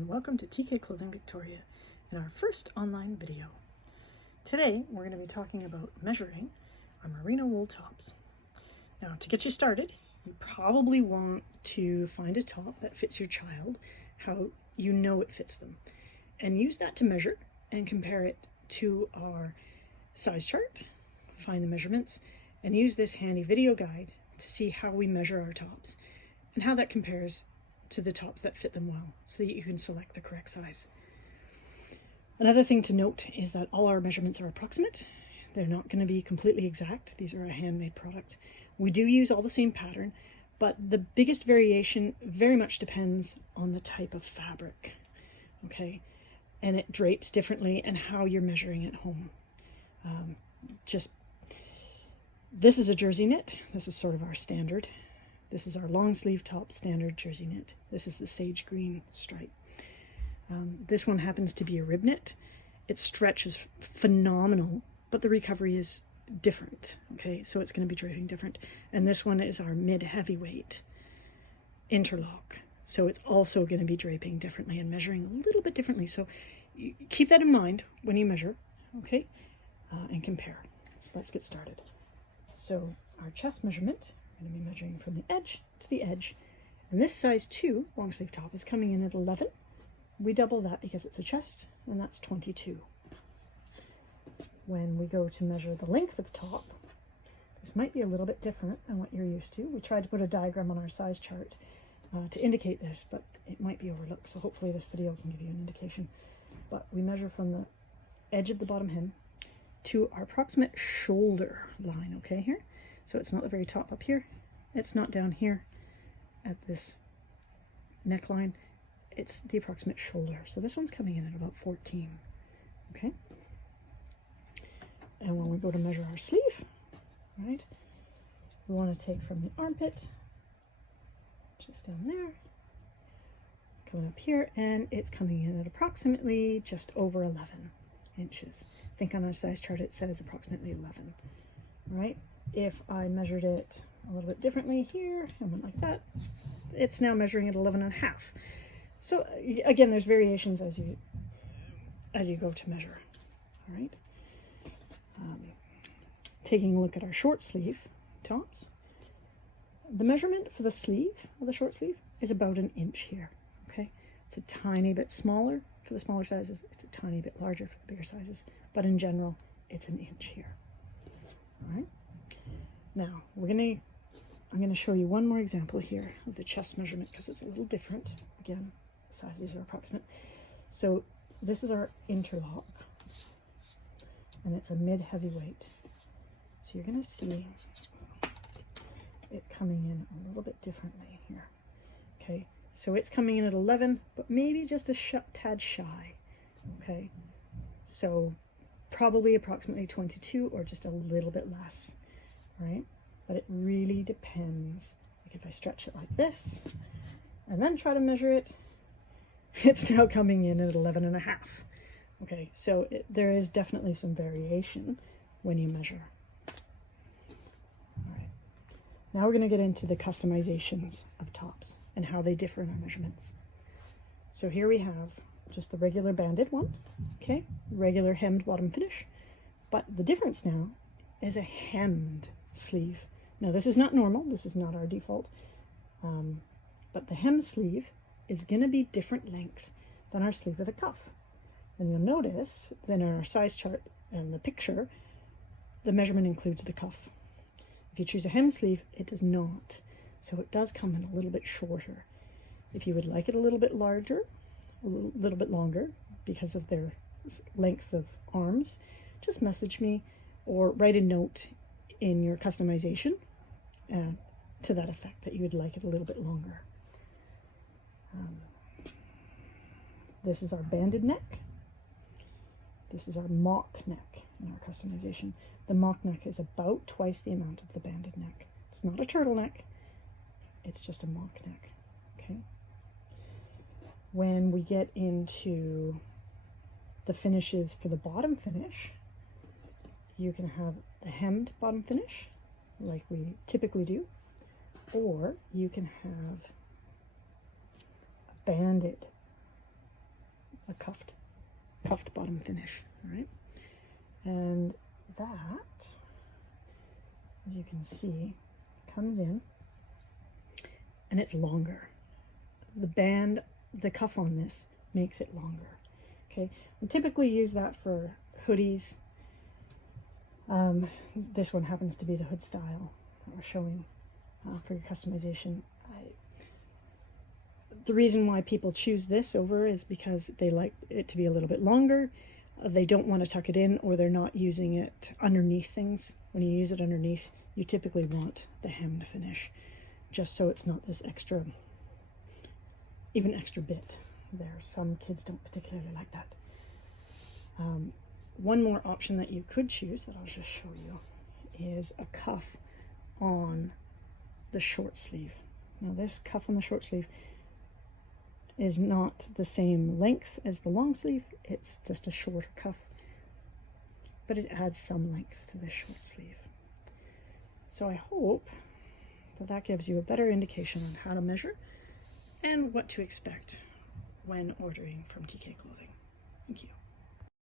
and welcome to TK Clothing Victoria in our first online video. Today we're going to be talking about measuring our merino wool tops. Now, to get you started, you probably want to find a top that fits your child how you know it fits them, and use that to measure and compare it to our size chart, find the measurements, and use this handy video guide to see how we measure our tops and how that compares to the tops that fit them well, so that you can select the correct size. Another thing to note is that all our measurements are approximate. They're not going to be completely exact. These are a handmade product. We do use all the same pattern, but the biggest variation very much depends on the type of fabric, okay? And it drapes differently and how you're measuring at home. This is a jersey knit. This is sort of our standard. This is our long sleeve top standard jersey knit. This is the sage green stripe. This one happens to be a rib knit. It stretches phenomenal, but the recovery is different. Okay, so it's going to be draping different. And this one is our mid heavyweight interlock. So it's also going to be draping differently and measuring a little bit differently. So you keep that in mind when you measure, okay, and compare. So let's get started. So our chest measurement, we're going to be measuring from the edge to the edge. And this size 2 long sleeve top is coming in at 11. We double that because it's a chest, and that's 22. When we go to measure the length of top, this might be a little bit different than what you're used to. We tried to put a diagram on our size chart to indicate this, but it might be overlooked. So hopefully this video can give you an indication. But we measure from the edge of the bottom hem to our approximate shoulder line, okay, here. So it's not the very top up here. It's not down here at this neckline. It's the approximate shoulder. So this one's coming in at about 14, okay? And when we go to measure our sleeve, right, we want to take from the armpit, just down there, coming up here, and it's coming in at approximately just over 11 inches. I think on our size chart it says approximately 11, right? If I measured it a little bit differently here and went like that, it's now measuring at 11 and a half. So again, there's variations as you go to measure, all right? Taking a look at our short sleeve tops, the measurement for the sleeve of the short sleeve is about 1 inch here, okay? It's a tiny bit smaller for the smaller sizes. It's a tiny bit larger for the bigger sizes, but in general, it's 1 inch here, all right? Now, I'm gonna show you one more example here of the chest measurement because it's a little different. Again, the sizes are approximate. So this is our interlock, and it's a mid heavyweight. So you're gonna see it coming in a little bit differently here. Okay, so it's coming in at 11, but maybe just a tad shy. Okay, so probably approximately 22 or just a little bit less, right? But it really depends. Like if I stretch it like this and then try to measure it, it's now coming in at 11 and a half. Okay, so there is definitely some variation when you measure. All right, now we're going to get into the customizations of tops and how they differ in our measurements. So here we have just the regular banded one, okay, regular hemmed bottom finish, but the difference now is a hemmed sleeve. Now this is not normal, this is not our default, but the hem sleeve is going to be different length than our sleeve with a cuff. And you'll notice that in our size chart and the picture, the measurement includes the cuff. If you choose a hem sleeve, it does not. So it does come in a little bit shorter. If you would like it a little bit larger, a little bit longer, because of their length of arms, just message me or write a note in your customization to that effect, that you would like it a little bit longer. This is our banded neck. This is our mock neck in our customization. The mock neck is about twice the amount of the banded neck. It's not a turtleneck, it's just a mock neck, okay? When we get into the finishes for the bottom finish, you can have the hemmed bottom finish, like we typically do, or you can have a banded a cuffed bottom finish. All right, and that, as you can see, comes in and it's longer. The band, the cuff on this makes it longer. Okay, we typically use that for hoodies. This one happens to be the hood style that we're showing for your customization. The reason why people choose this over is because they like it to be a little bit longer. They don't want to tuck it in, or they're not using it underneath things. When you use it underneath, you typically want the hemmed finish, just so it's not this extra bit there. Some kids don't particularly like that. One more option that you could choose that I'll just show you is a cuff on the short sleeve. Now this cuff on the short sleeve is not the same length as the long sleeve, it's just a shorter cuff, but it adds some length to the short sleeve. So I hope that that gives you a better indication on how to measure and what to expect when ordering from TK Clothing. Thank you.